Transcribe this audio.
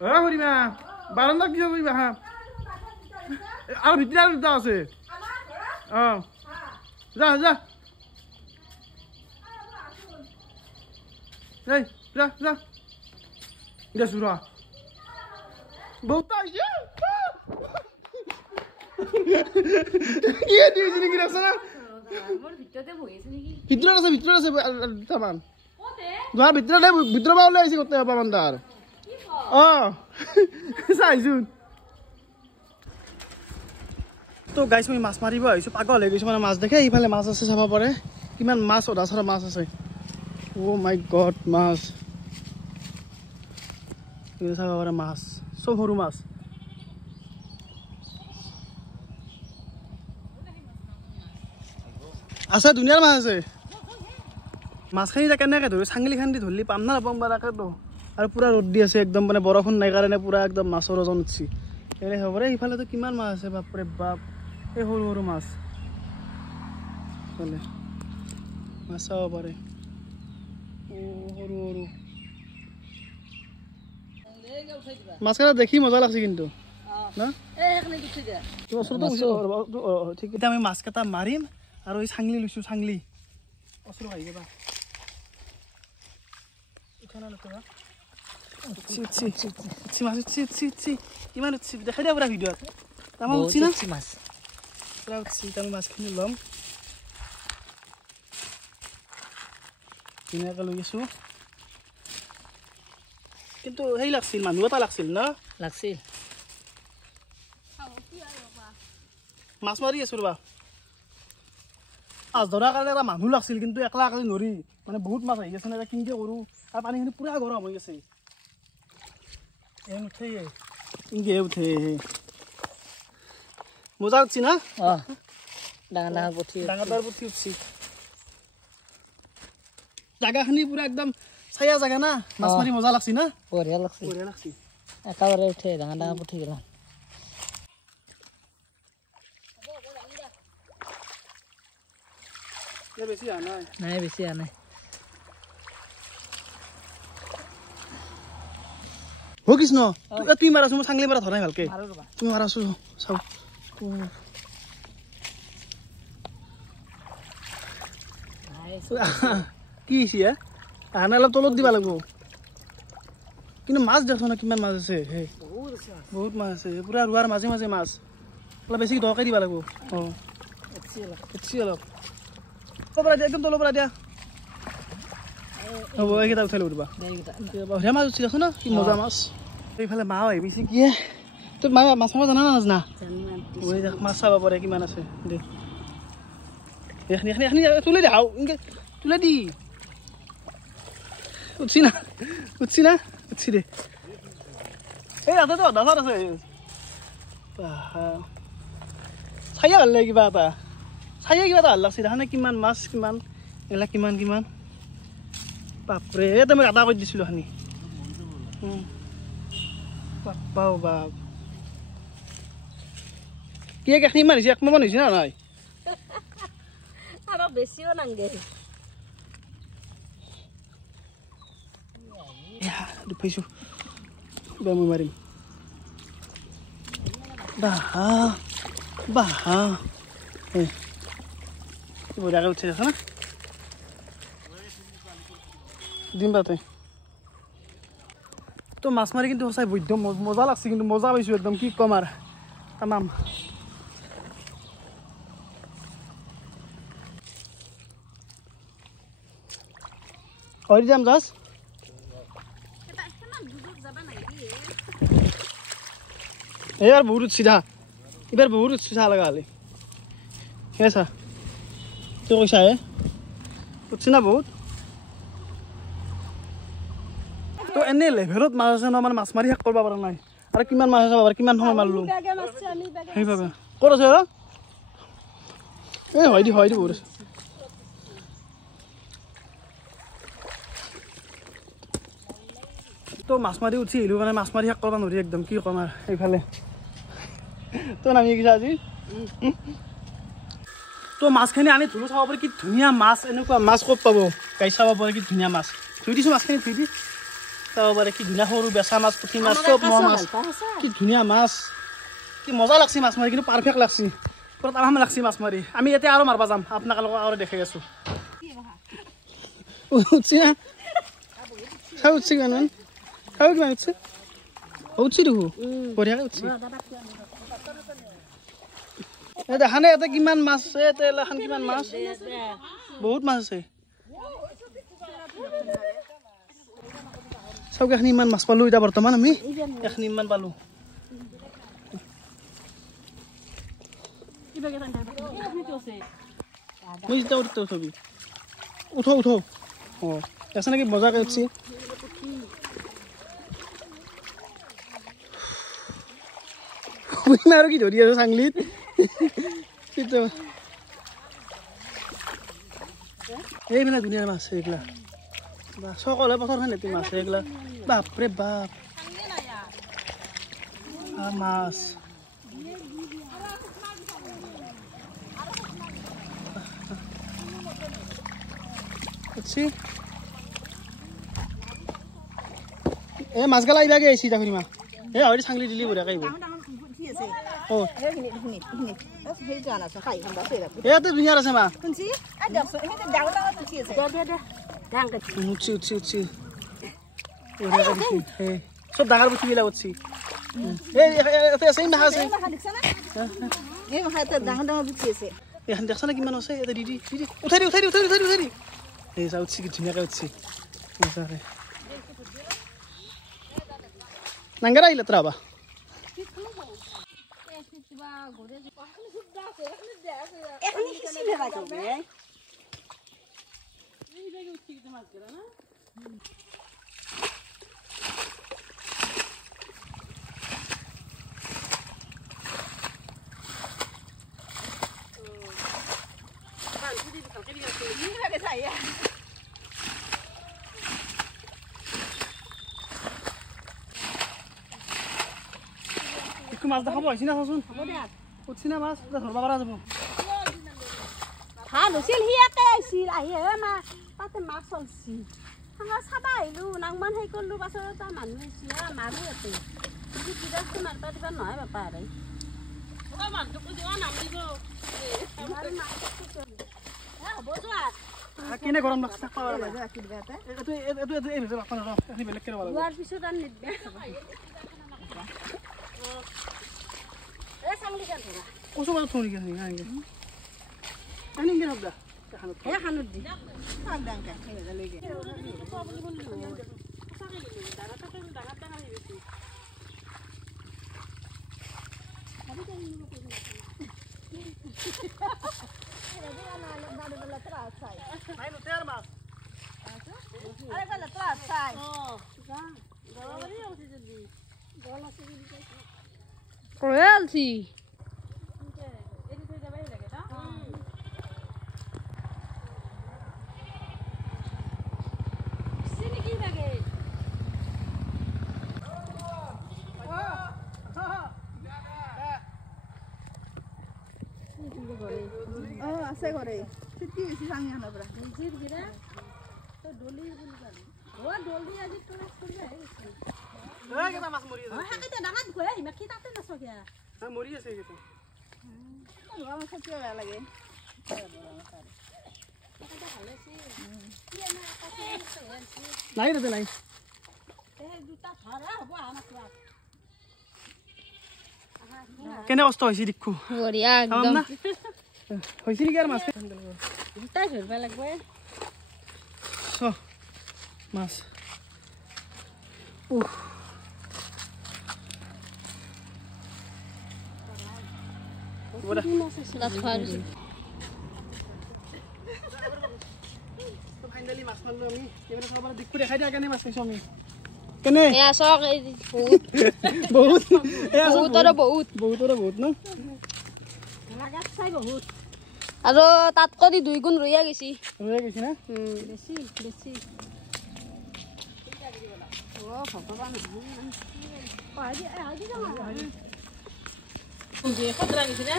হরিমা বারান্দা কি হইবা হ্যাঁ আর ভিতরে আর দুটা আছে যা যা এই যা যা যা সুরা বহুত আইছে কি দিছিলি কি রাখছ না মোর ভিতরতে বইছে নাকি ভিতর আছে তামান তোমার ভিতরে বাউলে আইছি করতে বাবান্দার চাইছোন তো গাইছ মই মাছ মাৰিব আহিছো পাগল হৈ গৈছো মানে মাছ দেখে এইফালে মাছ আছে চাব পাৰে কিমান মাছ অধাচৰা মাছ আছে ও মাই গড মাছ চাব পাৰে মাছ চব সৰু মাছ আছে দুনিয়াৰ মাছ আছে মাছখিনি কেনেকৈ ধৰো চাঙিলি খান দি ধৰিলে পাম না নাপাম বা তাকেতো আৰু পুৰা ৰ'দ দি আছে একদম মানে বৰষুণ নাই কাৰণে পুৰা একদম মাছৰ ওজন উঠছি এনে হ'ব পাৰে ইফালেতো কিমান মাছ আছে বাপৰে বাপ এই সৰু সৰু মাছ ইফালে মাছ চাব পাৰে সৰু সৰু মাছকেইটা দেখি মজা লাগছে কিন্তু না ঠিক এতিয়া আমি মাছকেইটা মাৰিম আৰু এই চাংলি লৈছোঁ চাংলি ওচৰত আহি যাবা ইমান উঠছি দেখাই দিয়া পুৰা ভিডিঅ'ত আমাৰ উঠছি না মাছ পুৰা উঠছি আমি মাছখিনি ল'ম ধুনীয়াকৈ লৈ আছোঁ কিন্তু সেই লাগছিল মানুহ এটা লাগছিল ন লাগছিল মাছ মাৰি আছোঁ ৰ'বা মাছ ধৰাৰ কাৰণে এটা মানুহ লাগছিল কিন্তু একলা একলা নৰি মানে বহুত মাছ আহি আছে না কেনেকৈ কৰোঁ আৰু পানীখিনি পুৰা গৰম হৈ গৈছে নুঠে কেনেকৈ উঠে মজা উঠছি না ডাঙৰ ডাঙৰ পুঠি উঠছি জাগাখিনি পুৰা একদম চায়া জাগা না মাছ মাৰি মজা লাগছি না বঢ়িয়া লাগছি একেবাৰে উঠে ডাঙৰ ডাঙৰ পুঠি গেলা বেছি আহা নাই ও কৃষ্ণ তুমি মাৰাছো মই চাংলি মাৰা ধৰা নাই ভালকে তুমি মাৰাছো চাও কি হৈছে আনা অলপ তলত দিবা লাগিব কিন্তু মাছ দেখো না কিমান মাছ আছে বহুত মাছ আছে পুৰা ৰুৱাৰ মাজে মাজে মাছ অলপ বেছি দৰকাৰী দিবা লাগিব অলপ একদম তলৰ পৰা দিয়া হ'ব এইকেইটা উঠাই ল'ব দিবা বঢ়িয়া মাছ উঠি আছো ন কি মজা মাছ এইফালে মা আহিছে কি তোৰ মা মাছ মাৰিব জানা নাজানা মাছ চাব পাৰে কিমান আছে দে এইখিনি তুলে দে তুলে দি উঠছি দে এই তাতেতো দাঁত আছে চাইয়া ভাল লাগে কিবা এটা ভাল লাগছে দেখা নাই কিমান মাছ কিমান এইগিলা কিমান বাপৰে এইটো মই আদা কৰি দিছিলোঁ খানি বাপ কি এখিনি মাৰিছে 1 মান হৈছে না নাই আৰু বেছিও নাংগে পাইছোঁ মই মাৰিম বাহা বঢ়িয়াকৈ উঠি আছে না দিম বাতে তো মাছ মাৰি কিন্তু সঁচাই বৈদ্য মজা লাগছে কিন্তু মজা পাইছোঁ একদম কি কম আৰু তামাম হয় যাম যাচ এইবাৰ বহুত উঠছি লগা হ'লে সেই চা তই কৈছা উঠছি না বহুত তো এনে লেভেলত মাছ আছে ন মানে মাছ মাৰি শেষ কৰিব পৰা নাই আৰু কিমান মাছ আছে চাব কিমান সময় মাৰিলোঁ সেইভাবে ক'ত আছে আৰু এই হয় দি বহুত আছে তো মাছ মাৰি উঠি আহিলোঁ মানে মাছ মাৰি শেষ কৰিব নোৱাৰি একদম কি ক'ম আৰু এইফালে তো নামি গৈছা আজি তো মাছখিনি আনি ধুলো চাব পাৰি কি ধুনীয়া মাছ এনেকুৱা মাছ ক'ত পাব গাই চাব পাৰে কি ধুনীয়া মাছ ধুই দিছোঁ মাছখিনি ধুই দি চাব পাৰে কি ধুনীয়া সৰু বেচা মাছ পুঠি মাছ চব মোৱা মাছ কি ধুনীয়া মাছ কি মজা লাগছি মাছ মাৰি কিন্তু পাৰফেক্ট লাগছি পুৰা তামাম লাগছি মাছ মাৰি আমি এতিয়া আৰু মাৰবা যাম আপোনালোকক আৰু দেখাই আছো উঠছি না চাও উঠছি কিমান চাও কিমান উঠছি উঠছি দেখো বঢ়িয়াকে উঠছি দেখা নাই ইয়াতে কিমান মাছ আছে ইয়াতে এখন কিমান মাছ বহুত মাছ আছে চাওক এখিনি ইমান মাছ পালো এতিয়া বৰ্তমান আমি এখিনি ইমান পালো ছবি উঠো উঠো অ আছে নাকি মজাকে উঠছি আৰু কি ধৰি আছো চাংলিত এইবিলাক ধুনীয়া মাছ এইবিলাক সকলোৱে পথাৰখন এটি মাছ এইবিলাক বাপৰে বাপ মাছ এই মাছগালা ইবাগে আহিছি তাকুৰিমা এই হয়তো চাংলি দিলি বঢ়িয়াকে আহিব এইটো ধুনীয়া আছে মা উঠছি উঠছি উঠছি চব ডাঙৰ পুঠিবিলাক উঠছি এখন দেখছ না কিমান আছে এটা দিদি দিদি উঠাই দি উঠাই দি উঠাই দি উঠাই দি উঠাই দি এই যা উঠছি কি ধুনীয়াকৈ উঠছি নাংগাৰা আহিলে ত্ৰাবা মাছ দেখাব আহিছি না চাচোন উঠছি না মাছ ধৰবা পৰা যাব ভাল হৈছিল সিয়াতে আহিছিল আহিহে তাতে মাছ চলছি চাবা আহিলো নাংমান সেই কৰিলো পাছত এটা মানুহ আহিছিল মাৰো ইয়াতে কিবাটো মাৰবা দিবা নহয় বাপা আৰু হ'ব যোৱা কেনে গৰম লাগছে যোৱাৰ পিছত আৰু নিদিবা কচু মাছ থৈ নেকি আনিকে হক দা খানুত দি royalty আছে করে সিটি বেশি সামনে আনা পড়া জির গিরা তো ডলি বলি জানি ও ডলি আজি ক্লাস করবে আইছে এই কেটা মাছ মরি আছে হ্যাঁ কেটা ডাঙাত কই ইমা কি তাতে নাছ কিয়া হ্যাঁ মরি আছে কেটা আমার খাতে ভালো লাগে নাই রে নাই এই দুটা ধরা হবো আমার ক্লাস কেনে কষ্ট হইছি দেখো বঢ়িয়া একদম হইছি নি আর মাছ দুটা ধরবা লাগবে মাছ Udah. That's fine. Finally mas malu ami. Gimana sabar dikku dekhai dia kene mas kami. Kene? Ya sok বহুত. বহুত. বহুত না? লাগাত চাই বহুত। আৰু তাত কৰি 2 গুণ ৰইয়া গেছি। ৰইয়া গেছি না? বেছি। ও ভগৱান। আজি যাম। যে খতৰা গেছি না?